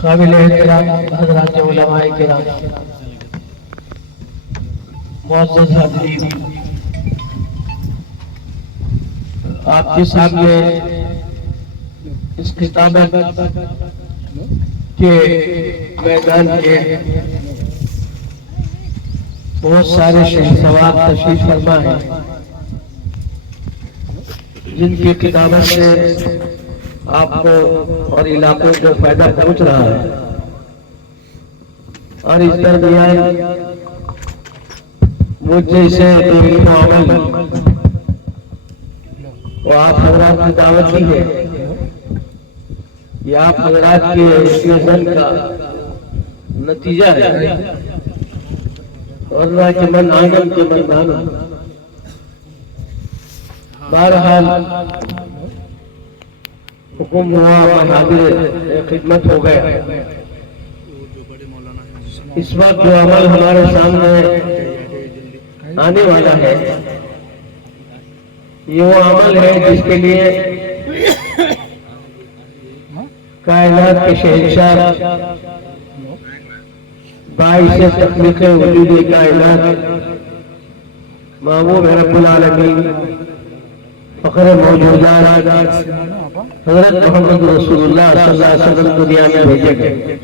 قابل احترام حضرات علماء کرام، معزز حاضرین، آپ کے سامنے اس خطابت کے میدان کے بہت سارے شہسوار تشریف فرما ہیں جن کی خطابت سے آپ کو اور علاقوں کو فائدہ پہنچ رہا ہے، اور اس درمیان مجھ جیسے علم و عمل تو آپ حضرات کی دعوت کی ہے یہ آپ حضرات کے عزم کا نتیجہ ہے، اور اللہ کے من آنگن کے من دانا۔ بہرحال حکم ہوا اور حاضر خدمت ہو گئے۔ اس وقت جو عمل ہمارے سامنے آنے والا ہے یہ وہ عمل ہے جس کے لیے کائنات کے شہنشاہ باعث تخلیق وجود کائنات محبوب رب العالمین فخر موجودات حضرت محمد رسول اللہ صلی اللہ علیہ وسلم دنیا میں بھیجے گئے۔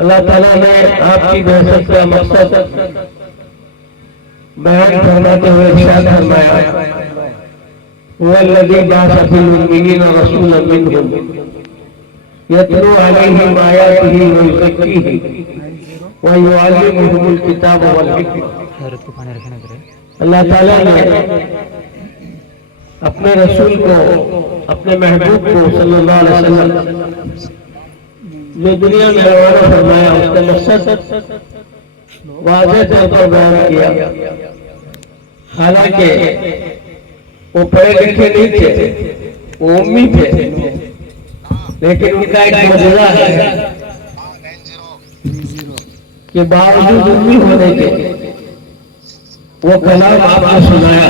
اللہ تعالیٰ نے آپ کی بعثت کا مقصد بیان فرماتے ہوئے ارشاد فرمایا، هو الذی بعث فی الامین رسولا منہم یتلو علیہم آیاتہ ویزکیہم ویعلمہم الکتاب والحکمہ۔ اللہ تعالیٰ نے اپنے رسول کو، اپنے محبوب کو صلی اللہ علیہ وسلم جو دنیا میں روانہ فرمایا، اس کا مقصد واضح طور پر بیان کیا۔ حالانکہ وہ پڑھے لکھے نہیں تھے، وہ امی تھے، لیکن ان کا ایک معجزہ ہے کہ باوجود امی ہونے کے وہ کلام آپ نے سنایا،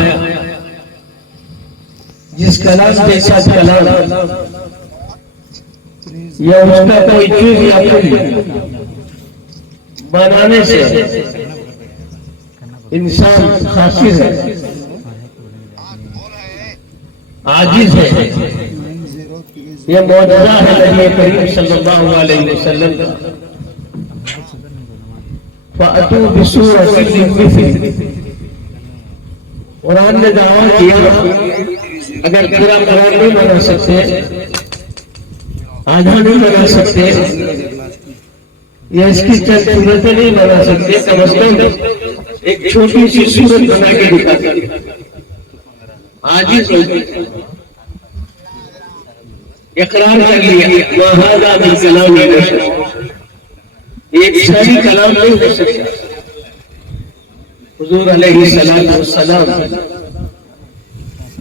جس کلام کے ساتھ کلام یا اس کا کوئی چیز یا کوئی بنانے سے انسان خاسر ہے، عاجز ہے۔ یہ معجزہ ہے نبی کریم صلی اللہ علیہ وسلم کا۔ فَأْتُوا بِسُورَةٍ مِّن مِّثْلِهِ، قرآن نے دعویٰ کیا اگر پورا قرآن نہیں بنا سکتے، آدھا نہیں بنا سکتے، یا اس کی چند صورتیں نہیں بنا سکتے، کم از کم ایک چھوٹی سی صورت بنا کے دکھا۔ عاجز ہو گئے، اقرار کر لیا، مَا هَذَا بِالْكَلَامِ بَشَرٌ، ایک شرعی کلام نہیں ہو سکتا۔ حضور علیہ السلام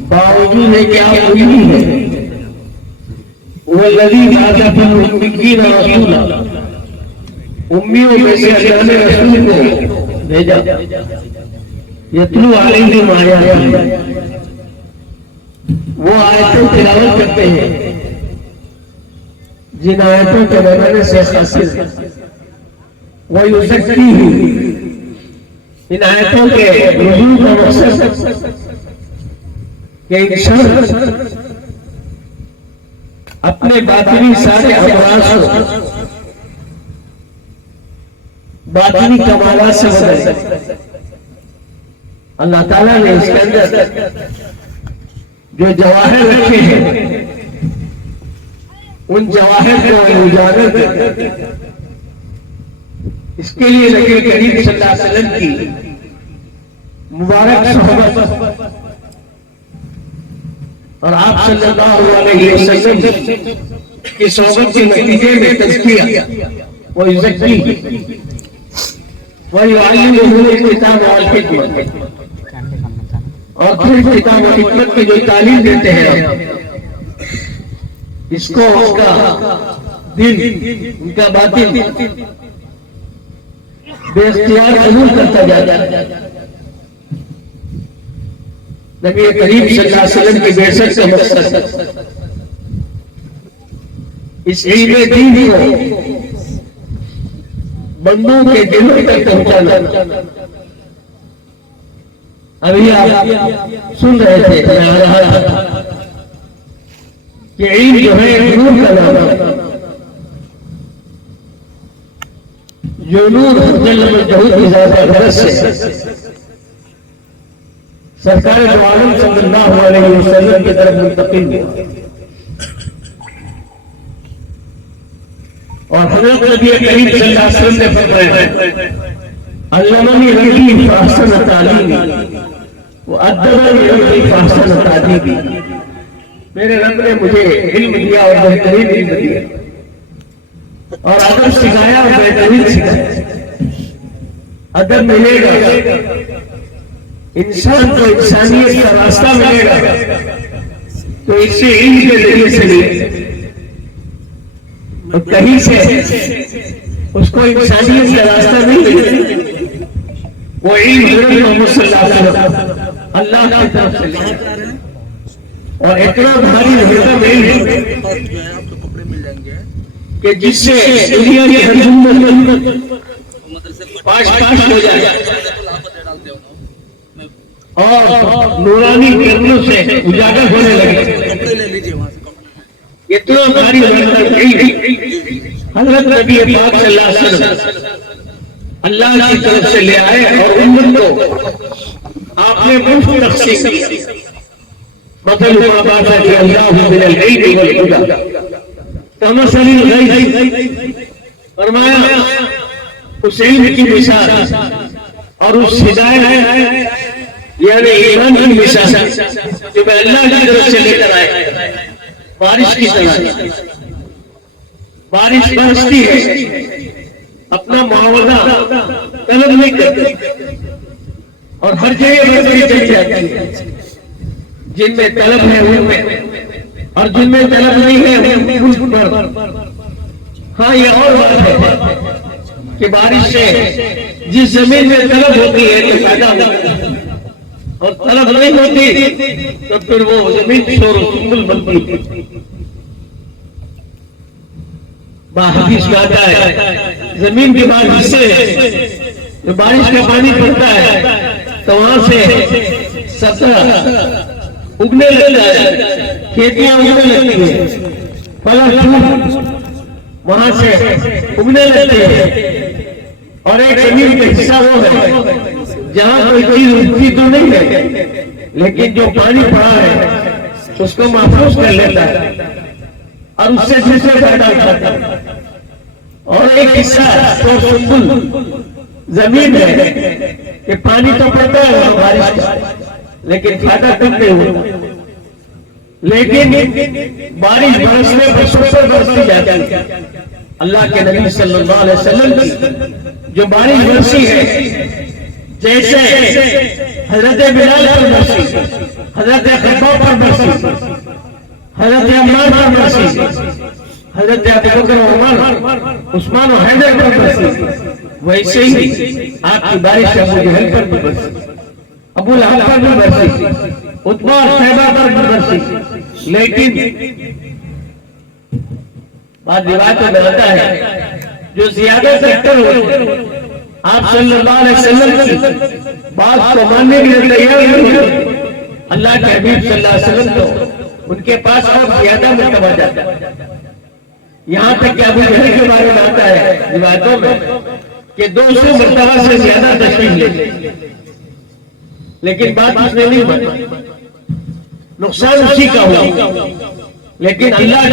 باوجود ہے کہ آپ امی ہیں، وَالَّذِي بَعَثَ فِي الْأُمِّيِّينَ رَسُولًا، امیوں میں سے اللہ نے رسول کو بھیجا، یتلو علیہم آیاتہ، وہ آیتیں تلاوت کرتے ہیں جن آیتوں کے بنانے سے خاصر ہے، وَيُزَكِّيهِمْ، ان آیتوں کے نزول کا مقصد کہ انسان اپنے باطنی سارے امراض کو باطنی کمالات سے بدلے۔ اللہ تعالیٰ نے اس کے اندر جو جواہر رکھے ہیں ان جواہر کو اجاگر کرتے، اس کے لیے نبی کریم صلی اللہ علیہ وسلم کی مبارک صحبت اور آپ صلی اللہ علیہ وسلم کی صحبت کے نتیجے میں تزکیہ وَيُزَكِّيهِمْ وَيُعَلِّمُهُمُ الْكِتَابَ وَالْحِکْمَةَ، اور پھر کتاب و حکمت کی جو تعلیم دیتے ہیں اس کو اس کا دل، ان کا باطن بے اختیار قبول کرتا جاتا ہے۔ نبی کریم صلی اللہ علیہ وسلم کی بعثت کا مقصد اس علم دین کو بندوں کے دلوں تک پہنچانا. ابھی آپ سن رہے تھے میں آ رہا تھا کہ علم جو ہے نور کا نام ہے. جو نور جل مجدہ کی ذات اقدس سے سرکار دو عالم صلی اللہ علیہ وسلم کی طرف منتقل ہوا اور حضرت نبی کریم صلی اللہ علیہ وسلم نے فرمایا علمنی ربی فاحسن تعلیمی وادبنی ربی فاحسن تادیبی. میرے رب نے مجھے علم دیا اور بہترین علم دیا اور ادب سکھایا اور بہترین سکھایا. ادب ملے گا انسان کو انسانیت کا راستہ ملے گا تو اس سے علم کے ذریعے سے ملے گا. کہیں سے اس کو انسانیت کا راستہ نہیں ملے. وہ علم حضرت محمد صلی اللہ علیہ وسلم اللہ کی طرف سے لے اور اتنا بھاری رقم علم کہ جس سے دنیا کی ہر امت پاش پاش ہو جائے اور نورانی کرنوں سے اجاگر ہونے لگے. اتنا بھاری علم حضرت نبی پاک صلی اللہ علیہ وسلم اللہ کی طرف سے لے آئے اور امت کو آپ نے مفت تقسیم کی. مثل ما بعث اللہ من العلم والہدى کمثل الغیث. فرمایا اس علم کی مثال اور اس ہدایت یعنی ایمان کی مثال جو میں اللہ کی طرف سے لے کر آئے بارش کی طرح. بارش برستی ہے اپنا معاوضہ طلب نہیں کرتی اور ہر جگہ برستی چلی جاتی ہے. جن میں طلب ہے ان میں اور جن میں طلب نہیں ہے ان پر. ہاں یہ اور بات ہے کہ بارش سے جس زمین میں طلب ہوتی ہے تو فائدہ ہوتا ہے اور طلب نہیں ہوتی تو پھر وہ زمین شور و سنگل بنتی ہے. حدیث میں آتا ہے زمین کے بعد حصے جو بارش کا پانی پڑتا ہے تو وہاں سے سطح اگنے لگتا ہے, کھیتیاں اگنے لگتی ہیں, پھل پھول وہاں سے اگنے لگتے ہیں. اور ایک زمین کا حصہ وہ ہے جہاں کوئی چیز اگتی تو نہیں ہے لیکن جو پانی پڑا ہے اس کو محفوظ کر لیتا ہے اور اس سے دوسرے فائدہ اٹھاتا ہے. اور ایک حصہ تو سنبل زمین ہے کہ پانی تو پڑتا ہے وہاں بارش کا لیکن فائدہ کم نہیں ہوتا. لیکن بارش برسنے برسوں پر برستی جاتی ہے. اللہ کے نبی صلی اللہ علیہ وسلم کی جو بارش برسی ہے جیسے حضرت بلال پر برسی, حضرت خباب پر برسی, حضرت عمار پر برسی, حضرت ابوبکر و عمر عثمان و حیدر پر برسی, ویسے ہی آپ کی بارش ابو جہل پر بھی برسی, ابو لہب پر بھی برسی, عتبہ اور شیبہ پر بھی برسی. لیکن بات روایتوں میں آتا ہے جو زیادہ تکر ہوتے آپ صلی اللہ علیہ وسلم کی بات کو ماننے کے لیے تیار نہیں ہوتے. اللہ کے حبیب صلی اللہ علیہ وسلم تو ان کے پاس اور زیادہ مرتبہ جاتا ہے. یہاں تک کہ ابو جہل کے بارے میں آتا ہے روایتوں میں کہ 200 مرتبہ سے زیادہ تشریف لیتے لیکن بات اس نے نہیں مانی. نقصان اسی کا ہوا. لیکن اللہ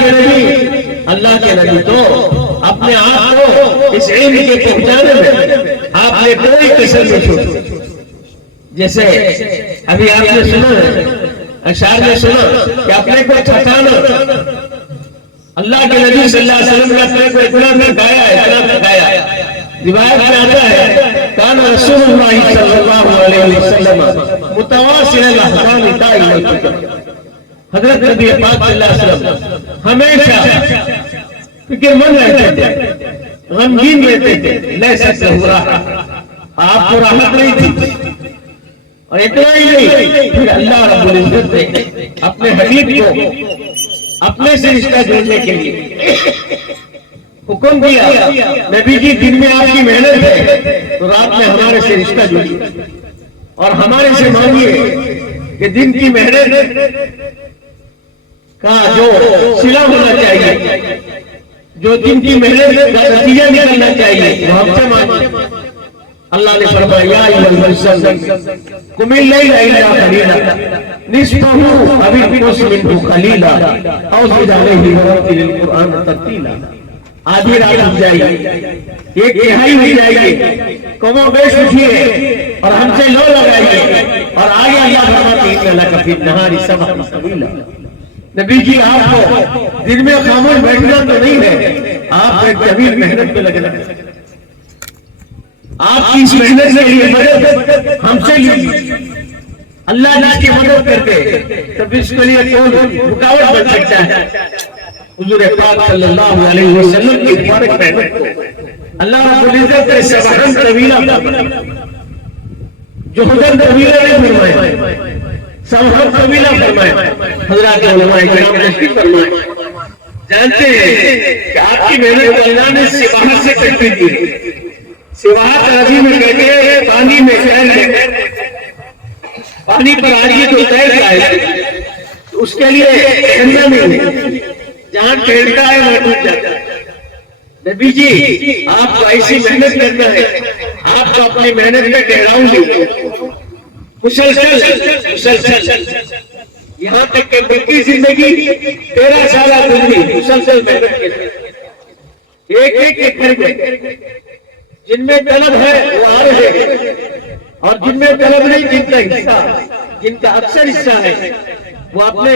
کے نبی تو اپنے آپ کو اس علم کے پہنچانے میں آپ نے کوئی کسر نہیں چھوڑی. جیسے ابھی آپ نے سنا ہے اشعار میں سنا کہ اپنے کو تھکانا, اللہ کے نبی صلی اللہ علیہ وسلم نے اپنے کو اتنا میں گایا ہے, اتنا میں گایا. روایت میں آتا ہے کان رسول اللہ صلی اللہ علیہ وسلم متواصل الاحزان تائل الفکر. حضرت نبی پاک صلی اللہ علیہ وسلم ہمیشہ فکر مند رہتے تھے, غمگین رہتے تھے. لیست لہ راحہ, آپ کو راحت نہیں تھی. اور اتنا ہی نہیں, پھر اللہ رب العزت نے اپنے حبیب کو اپنے سے رشتہ جوڑنے کے لیے حکم دیا، نبی جی دن میں آپ کی محنت ہے تو رات میں ہمارے سے رشتہ جوڑیے اور ہمارے سے مانگیے کہ دن کی محنت کا جو صلہ ہونا چاہیے، جو دن کی محنت کا نتیجہ نکلنا چاہیے وہ ہم سے مانگیے۔ اللہ نے فرمایا یا ایھا المزمل قم اللیل الا قلیلا نصفہ او انقص منہ قلیلا او زد علیہ ورتل القرآن ترتیلا۔ آدھی رات ہو جائیے، ایک تہائی ہو جائیے، کم و بیش اٹھیے اور ہم سے لو لگائیے اور آگے اللہ فرماتے ہیں ان لک فی النہار سبحا طویلا۔ نبی جی آپ کو دن میں خاموش بیٹھنا تو نہیں ہے، آپ کو ایک طویل محنت پہ لگنا ہے۔ آپ کی اس محنت کے لیے مدد ہم سے لیجیے۔ اللہ جس کی مدد کرتے تب اس کے لیے کون رکاوٹ بن سکتا ہے؟ حضور پاک صلی اللہ علیہ وسلم کی مبارک محنت کو اللہ رب العزت نے سبحا طویلا جو حضرت طویلا نے فرمایا، سبحا طویلا فرمایا۔ حضرات علماء کرام تشریف فرمائے، جانتے ہیں کہ آپ کی محنت کو اللہ نے سباحت سے تشبیہ دی۔ سباحت عربی میں کہتے ہیں پانی میں تیرنا، پانی پر آجی تو تیر جائے، اس کے لیے تیرنا نہیں ہے، جہاں تیرتا ہے وہ ڈوب جاتا ہے۔ نبی جی آپ کو ایسی محنت کرنا ہے، آپ کو اپنی محنت میں ٹھہراؤں گی مسلسل یہاں تک کہ بلکی زندگی 13 سالہ گزری مسلسل محنت کے ساتھ، ایک ایک گھر میں جن میں طلب ہے وہ آ رہے ہیں اور جن میں طلب نہیں، جن کا حصہ، جن کا اکثر حصہ ہے وہ اپنے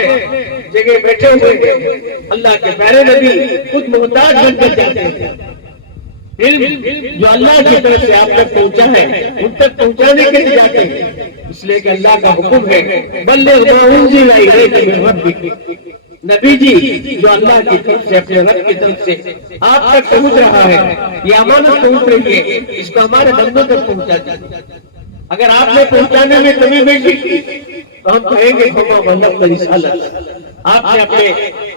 جگہ بیٹھے ہوئے ہیں۔ اللہ کے پیارے نبی خود محتاج بن کر جاتے ہیں۔ علم جو اللہ کی طرف سے آپ تک پہنچا ہے ان تک پہنچانے کے لیے جاتے ہیں، اس لیے کہ اللہ کا حکم ہے بلغ ما انزل الیک من ربک۔ نبی جی جو اللہ کی طرف سے اپنے رب کی طرف سے آپ تک پہنچ رہا ہے، یہ امانت پہنچ رہی ہے، اس کو ہمارے بندوں تک پہنچا دیجیے۔ اگر آپ نے پہنچانے میں کمی بیشی کی تو ہم کہیں گے فما بلغت رسالت، آپ نے اپنے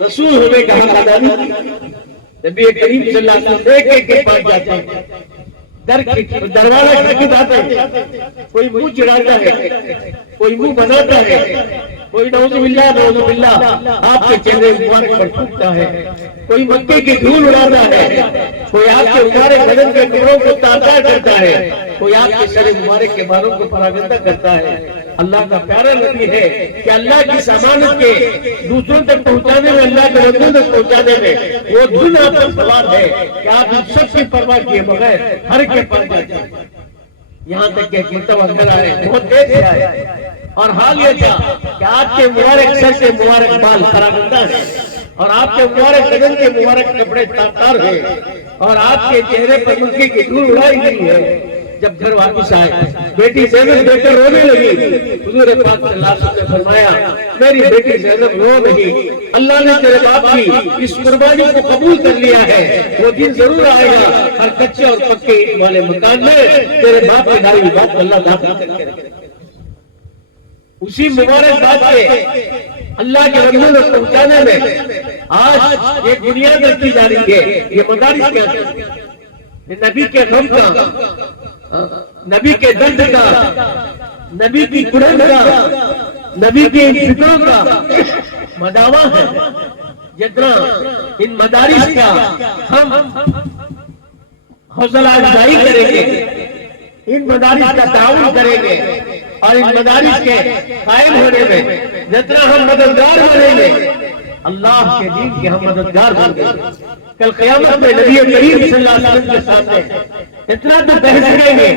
رسول ہونے کا حق ادا نہیں کیا۔ نبی کریم صلی اللہ علیہ وسلم ایک کے پاس جاتے ہیں، دروازہ کھٹکھٹاتے ہیں، کوئی منہ چڑھاتا ہے، کوئی منہ بناتا ہے، کوئی نعوذ باللہ آپ کے چہرے مبارک پر تھوکتا ہے، کوئی مکے کی دھول اڑاتا ہے، کوئی آپ کے مبارک بدن کے ٹکڑوں کو تار کرتا ہے، کوئی آپ کے سر مبارک کے بالوں کو پراگندہ کرتا ہے۔ اللہ کا پیارا نبی ہے کہ اللہ کی امانت کے دوسروں تک پہنچانے میں، اللہ کے بندوں تک پہنچانے میں وہ دھن آپ پر سوار ہے کہ آپ ان سب کی پرواہ کیے بغیر ہر کے پاس جاتے ہیں۔ یہاں تک کہ ایک مرتبہ گھر آئے، بہت دیر سے آئے، اور حال یہ تھا کہ آپ کے مبارک سر سے مبارک بال پراگندہ ہے اور آپ کے مبارک بدن کے مبارک کپڑے تار ہیں اور آپ کے چہرے پر مکے کی دھول اڑائی گئی ہے۔ جب گھر واپس آئے، بیٹی زینب دیکھ کر رونے لگی۔ حضور پاک صلی اللہ علیہ وسلم نے فرمایا میری بیٹی زینب رو نہیں، اللہ نے تیرے باپ کی اس قربانی کو قبول کر لیا ہے، وہ دن ضرور آئے گا ہر کچے اور پکے اینٹ والے مکان میں تیرے باپ کے ڈالی بات اللہ داخل کر کے رکھے۔ اسی مبارک بات پہ اللہ کے بندوں تک پہنچانے میں آج ایک بنیاد رکھی جا رہی ہے۔ یہ مدارس کیا ہے؟ نبی کے غم کا، نبی کے درد کا، نبی کی کڑن کا، نبی کی فکروں کا مداوا ہے۔ جتنا ان مدارس کا ہم حوصلہ افزائی کریں گے، ان مدارس کا تعاون کریں گے اور ان مدارس کے قائم ہونے میں جتنا ہم مددگار بنیں گے، اللہ کے دین کے ہم مددگار بن گئے۔ کل قیامت میں نبی کریم صلی اللہ علیہ وسلم کے سامنے اتنا تو کہہ سکیں گے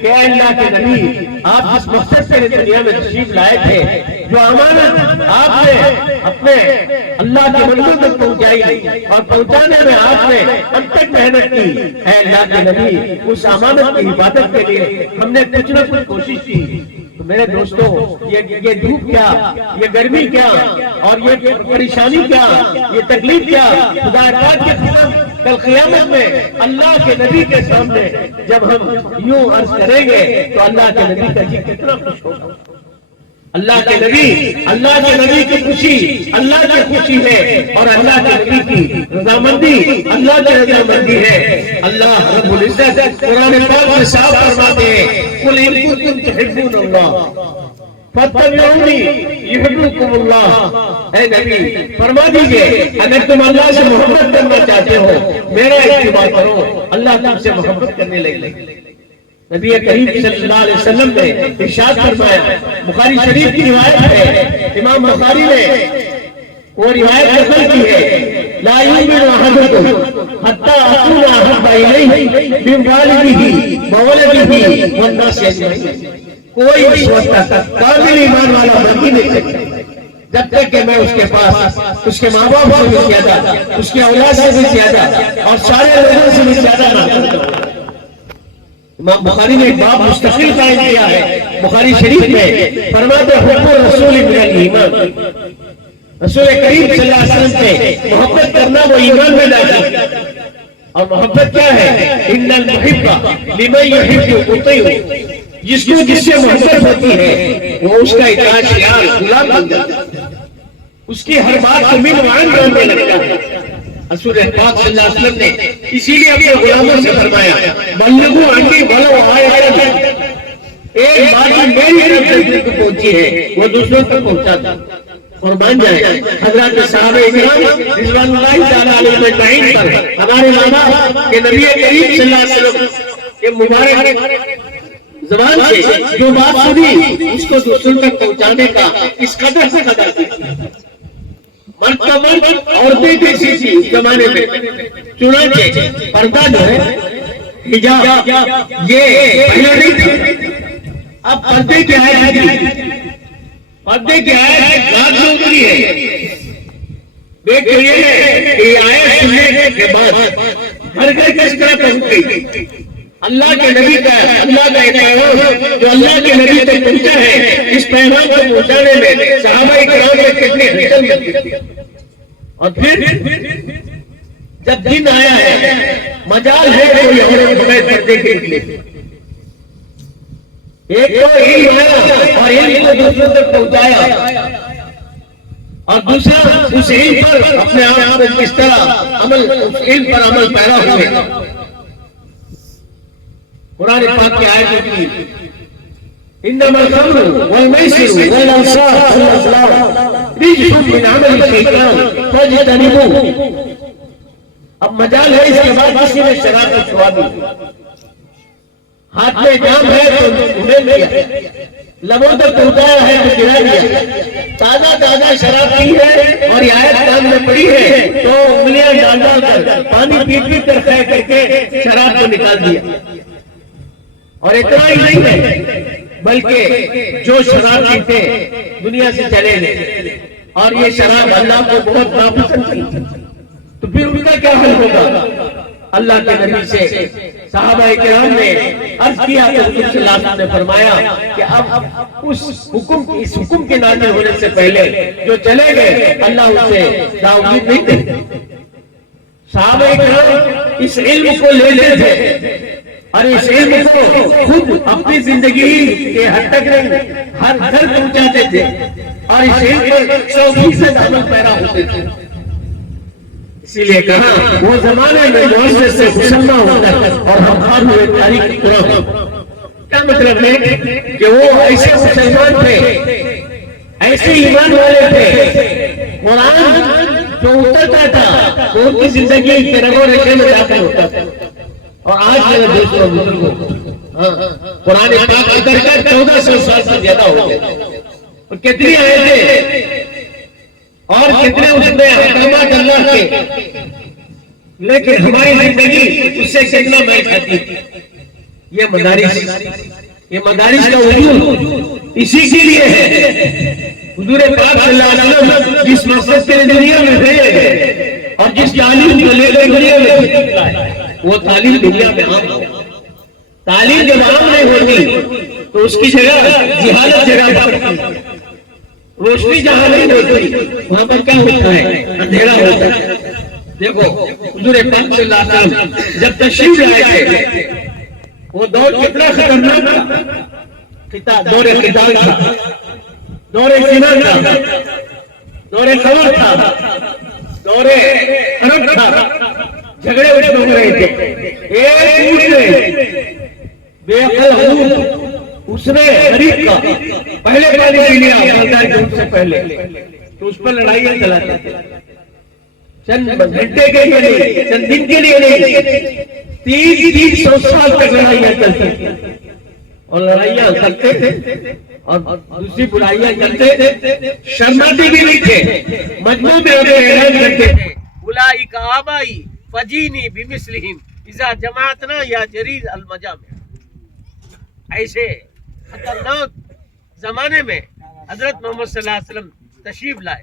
کہ اے اللہ کے نبی، آپ جس مقصد سے دنیا میں تشریف لائے تھے، جو امانت آپ نے اپنے اللہ کے بندوں تک پہنچائی اور پہنچانے میں آپ نے اب تک محنت کی، اے اللہ کے نبی اس امانت کی حفاظت کے لیے ہم نے کچھ نہ کچھ کوشش کی۔ تو میرے دوستو، یہ دھوپ کیا، یہ گرمی کیا اور یہ پریشانی کیا، یہ تکلیف کیا، خدا پاک کے قسم کل قیامت میں اللہ کے نبی کے سامنے جب ہم یوں عرض کریں گے تو اللہ کے نبی کا جی کتنا خوش ہوگا۔ اللہ کے نبی کی خوشی اللہ کی خوشی ہے، اور اللہ کے نبی کی رضامندی اللہ کی رضامندی ہے۔ اللہ رب العزت قرآن پاک میں صاف فرماتے ہیں، قل ان کنتم تحبون اللہ فاتبعونی یحببکم اللہ۔ اے نبی فرما دیجئے اگر تم اللہ سے محبت کرنا چاہتے ہو میرا اتباع کرو، اللہ تم سے محبت کرنے لگے۔ نبی کریم صلی اللہ علیہ وسلم نے ارشاد فرمایا، بخاری شریف کی روایت ہے، امام بخاری نے وہ روایت نقل کی ہے، لا یؤمن احدکم حتی اکون احب الیہ من والدہ وولدہ والناس اجمعین۔ کوئی اس وقت تک کامل ایمان والا بن ہی نہیں سکتا جب تک کہ میں اس کے پاس اس کے ماں باپ سے بھی زیادہ، اس کی اولاد سے بھی زیادہ اور سارے لوگوں سے بھی زیادہ نہ کرتا۔ امام بخاری نے ایک باب مستقل قائم کیا ہے بخاری شریف میں، فرماتے حب الرسول من الایمان، رسول کریم صلی اللہ علیہ وسلم سے محبت کرنا وہ ایمان میں داخل۔ اور محبت کیا ہے؟ ان المحب لمن یحب یطیع، جس کو جس سے محبت ہوتی ہے وہ اس کا اطاعت شیار غلام بن جاتا ہے، اس کی ہر بات کو من وعن ماننے لگتا ہے۔ رسول پاک صلی اللہ علیہ وسلم نے اسی لیے اپنے غلاموں سے فرمایا، بلغوا عنی ولو آیۃ، ایک بات میری طرف سے پہنچی ہے وہ دوسروں تک پہنچا دو قربان جائے۔ حضرات صحابہ کرام رضوان اللہ تعالی علیہم اجمعین پر ہمارے ماما کہ نبی کریم صلی اللہ علیہ وسلم کے مبارک زبان سے جو بات سنی اس کو دوسروں تک پہنچانے کا اس قدر سے قدر کی۔ مرد کا مرد عورتیں کیسی تھی اس زمانے میں، چنانچہ پردہ جو ہے حجاب یہ پہلے نہیں تھا، اب پردے کی آیت ہے، پردے کی آیت رات میں اتری ہے۔ دیکھو یہ ہے کہ یہ آیت سننے کے بعد ہر گھر کس طرح پہنچ گئی۔ اللہ کے نبی کا ایک پیغام جو اللہ کے نبی تک پہنچا ہے، اس پیغام کو پہنچانے میں صحابہ کرام نے کتنی ہلچل مچی تھی۔ اور پھر جب دن آیا ہے مجال ہے کوئی عورت بغیر پردے کے لیے، ایک تو علم آیا اور علم کو دوسروں تک پہنچایا، اور دوسرا اس علم پر اپنے آپ کو کس طرح علم پر عمل پیرا ہوئے۔ قرآن پاک کی آیت کی انما الخمر والمیسر والانصاب والازلام رجس من عمل الشیطان فاجتنبوه۔ اب مجال ہے اس کے بعد کسی نے شراب کو چھوا دی، ہاتھ میں جام ہے تو انہیں لیا، لبوں تک پہنچایا ہے تو گرا دیا، تازہ شراب پی ہے اور یہ آیت کان میں پڑی ہے تو انگلیاں ڈال کر پانی پیٹ کر خے کر کے شراب کو نکال دیا۔ اور اتنا ہی نہیں ہے بلکہ جو شراب پیتے دنیا سے چلے گئے اور یہ شراب اللہ کو بہت ناپسند تھی، تو پھر ان کا کیا حل ہوگا؟ اللہ کے نبی سے صحابہ کرام نے عرض کیا تو حضور صلی اللہ علیہ وسلم نے فرمایا کہ اب اس حکم کے نازل ہونے سے پہلے جو چلے گئے اللہ اسے داؤد نہیں دے۔ صحابہ کرام اس علم کو لے لے تھے اور اس علم کو خود اپنی زندگی کے حد تک نہیں ہر گھر پہنچاتے تھے اور اس علم پر 100% عمل پیرا ہوتے تھے۔ اسی لیے کہا وہ زمانے میں معاشرے سے مسلمان ہوتا اور ہمخوار ہوئے تاریخ کی طرف۔ کیا مطلب ہے کہ وہ ایسے مسلمان تھے، ایسے ایمان والے تھے، قرآن جو اترتا تھا وہ ان کی زندگی کے رگ و ریشے میں داخل ہوتا تھا۔ اور آج میرے دوستوں بزرگوں قرآن پاک اتر کر 1400 سال سے زیادہ ہو گئے اور کتنی آیتیں اور کتنے اس میں احکامات اللہ کے، لیکن ہماری زندگی اس سے کتنا میل کھاتی ہے۔ یہ مدارس کا وجود اسی کے لیے ہے۔ حضور پاک صلی اللہ علیہ وسلم جس مقصد کے دنیا میں بھیجے گئے اور جس تعلیم کو لے کر دنیا میں وہ تعلیم دنیا میں عام ہو۔ تعلیم جب عام نہیں ہوتی تو اس کی جگہ جہالت جگہ پڑتی، روشنی جہاں نہیں ہوتی وہاں پر کیا ہوتا ہے؟ اندھیرا ہوتا ہے۔ دیکھو حضور پاک صلی اللہ علیہ وسلم جب تشریف لائے تھے وہ دور کتنا خطرناک تھا، دور قتال تھا، دور زنا تھا، دور خمر تھا، دور حرب تھا، جھگڑے اس میں ہو رہے تھے، ایک اونٹ نے بے عقل اونٹ اس نے غریب کا پہلے پانی پی لیا بازار کے اونٹ سے پہلے، تو اس پر لڑائیاں چلاتے تھے، چند گھنٹے کے لیے نہیں، چند دن کے لیے نہیں، 300 سال تک لڑائیاں چلتی تھیں، اور لڑائیاں کرتے تھے اور دوسری برائیاں کرتے تھے، شرماتے بھی نہیں تھے، مجموع میں ہمیں اعلان کرتے تھے اولئک آبائی فجینی بمثلہم اذا جماعتنا یا جریر المجامع۔ ایسے خطرناک زمانے میں حضرت محمد صلی اللہ علیہ وسلم تشریف لائے،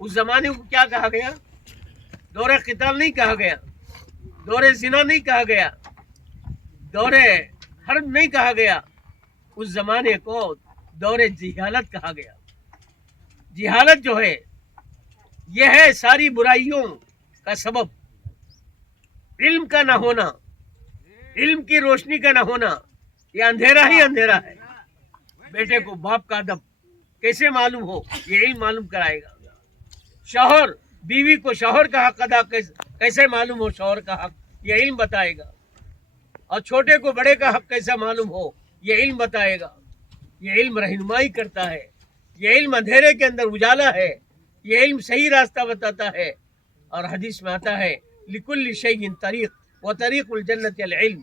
اس زمانے کو کیا کہا گیا؟ دور قتال نہیں کہا گیا، دور زنا نہیں کہا گیا، دور حرب نہیں کہا گیا، اس زمانے کو دور جہالت کہا گیا۔ جہالت جو ہے یہ ہے ساری برائیوں کا سبب، علم کا نہ ہونا، علم کی روشنی کا نہ ہونا، یہ اندھیرا ہی اندھیرا ہے۔ بیٹے کو باپ کا ادب کیسے معلوم ہو؟ یہ علم معلوم کرائے گا۔ شوہر بیوی کو شوہر کا حق ادا کیسے معلوم ہو؟ شوہر کا حق یہ علم بتائے گا۔ اور چھوٹے کو بڑے کا حق کیسا معلوم ہو؟ یہ علم بتائے گا۔ یہ علم رہنمائی کرتا ہے، یہ علم اندھیرے کے اندر اجالا ہے، یہ علم صحیح راستہ بتاتا ہے۔ اور حدیث میں آتا ہے لِكُلِّ شَيْءٍ طریق وَطَرِيقُ الْجَنَّةِ الْعِلْم،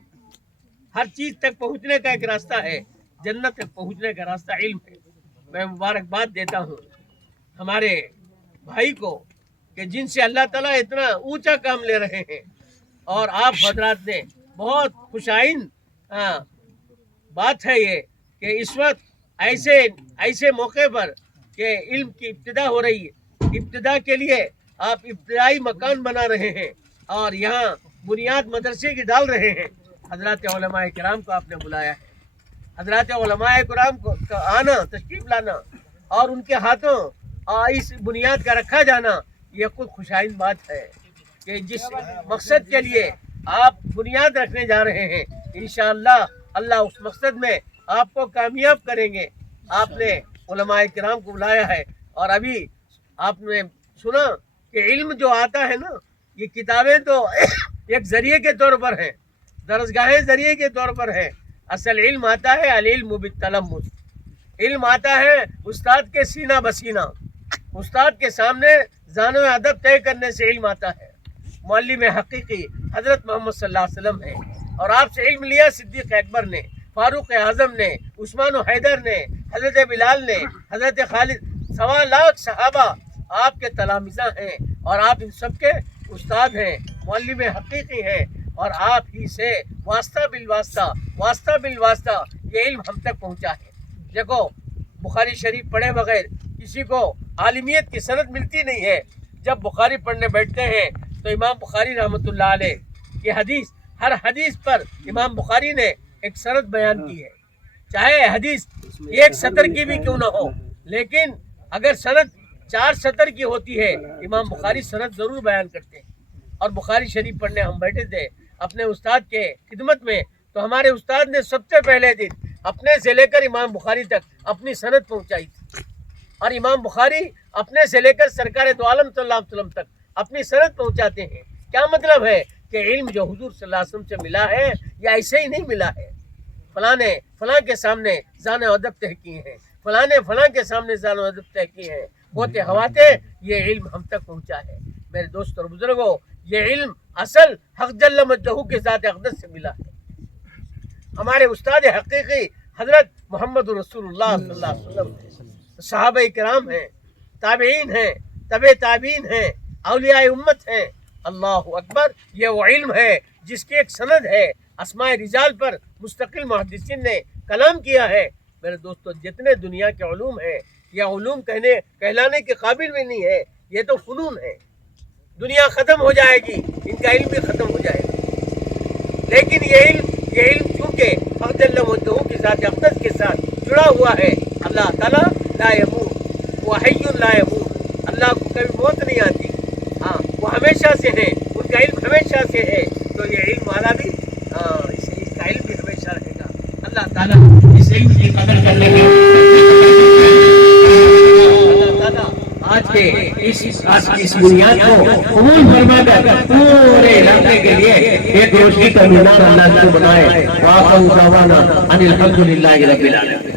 ہر چیز تک پہنچنے کا ایک راستہ ہے، جنت تک پہنچنے کا راستہ علم ہے۔ میں مبارکباد دیتا ہوں ہمارے بھائی کو کہ جن سے اللہ تعالیٰ اتنا اونچا کام لے رہے ہیں، اور آپ حضرات نے بہت خوشائن بات ہے یہ کہ اس وقت ایسے موقع پر کہ علم کی ابتدا ہو رہی ہے، ابتدا کے لیے آپ ابتدائی مکان بنا رہے ہیں اور یہاں بنیاد مدرسے کی ڈال رہے ہیں۔ حضرات علماء کرام کو آپ نے بلایا ہے، حضرات علماء کرام کو آنا، تشریف لانا اور ان کے ہاتھوں اس بنیاد کا رکھا جانا، یہ خود خوشائن بات ہے کہ جس مقصد کے لیے آپ بنیاد رکھنے جا رہے ہیں، انشاءاللہ اللہ اس مقصد میں آپ کو کامیاب کریں گے۔ آپ نے علماء کرام کو بلایا ہے، اور ابھی آپ نے سنا کہ علم جو آتا ہے نا، یہ کتابیں تو ایک ذریعے کے طور پر ہیں، درسگاہیں ذریعے کے طور پر ہیں، اصل علم آتا ہے العلم بالتلمس، علم آتا ہے استاد کے سینہ بسینہ، استاد کے سامنے زان و ادب طے کرنے سے علم آتا ہے۔ معلم حقیقی حضرت محمد صلی اللہ علیہ وسلم ہے، اور آپ سے علم لیا صدیق اکبر نے، فاروق اعظم نے، عثمان و حیدر نے، حضرت بلال نے، حضرت خالد، 1.25 لاکھ صحابہ آپ کے تلامذہ ہیں، اور آپ ان سب کے استاد ہیں، معلم حقیقی ہیں، اور آپ ہی سے واسطہ بالواسطہ یہ علم ہم تک پہنچا ہے۔ دیکھو بخاری شریف پڑھے بغیر کسی کو عالمیت کی سند ملتی نہیں ہے۔ جب بخاری پڑھنے بیٹھتے ہیں تو امام بخاری رحمۃ اللہ علیہ کی حدیث، ہر حدیث پر امام بخاری نے ایک سند بیان کی ہے، چاہے حدیث 1 سطر کی بھی کیوں نہ ہو، لیکن اگر سند 4 سطر کی ہوتی ہے، امام بخاری سند ضرور بیان کرتے ہیں۔ اور بخاری شریف پڑھنے ہم بیٹھے تھے اپنے استاد کے خدمت میں، تو ہمارے استاد نے سب سے پہلے دن اپنے سے لے کر امام بخاری تک اپنی سند پہنچائی تھی، اور امام بخاری اپنے سے لے کر سرکار دو عالم صلی اللہ علیہ وسلم تک اپنی سند پہنچاتے ہیں۔ کیا مطلب ہے کہ علم جو حضور صلی اللہ علیہ وسلم سے ملا ہے یہ ایسے ہی نہیں ملا ہے، فلاں نے فلاں کے سامنے زان و ادب طے کیے ہیں، فلاں نے فلاں کے سامنے زان و ادب طے کیے ہیں، ہوتے ہواتے یہ علم ہم تک پہنچا ہے۔ میرے دوست اور بزرگوں، یہ علم اصل حق جل مجدہ کے ذات اقدس سے ملا ہے۔ ہمارے استاد حقیقی حضرت محمد رسول اللہ صلی اللہ علیہ وسلم، صحابہ کرام ہیں، تابعین ہیں، تبع تابعین ہیں، اولیاء امت ہیں۔ اللہ اکبر، یہ وہ علم ہے جس کی ایک سند ہے، اسماء رجال پر مستقل محدثین نے کلام کیا ہے۔ میرے دوستو، جتنے دنیا کے علوم ہیں، یہ علوم کہلانے کے قابل بھی نہیں ہے، یہ تو فنون ہے۔ دنیا ختم ہو جائے گی، ان کا علم بھی ختم ہو جائے گا، لیکن یہ علم چونکہ حق جل مجدہ کی ذات اقدس کے ساتھ جڑا ہوا ہے۔ اللہ تعالیٰ لا یموت، وہ حی لا یموت، اللہ کو کبھی موت نہیں آتی، ہاں وہ ہمیشہ سے ہے، ان کا علم ہمیشہ سے ہے، تو یہ علم والا بھی اس کا علم بھی ہمیشہ رہے گا۔ اللہ تعالیٰ اس علم کی قدر کرنے اس بنیاد کو قبول فرما کر پورے علاقے کے لیے ایک روشنی کا مینار اللہ سے بنائے. وآخر دعوانا ان الحمد للہ رب العالمین.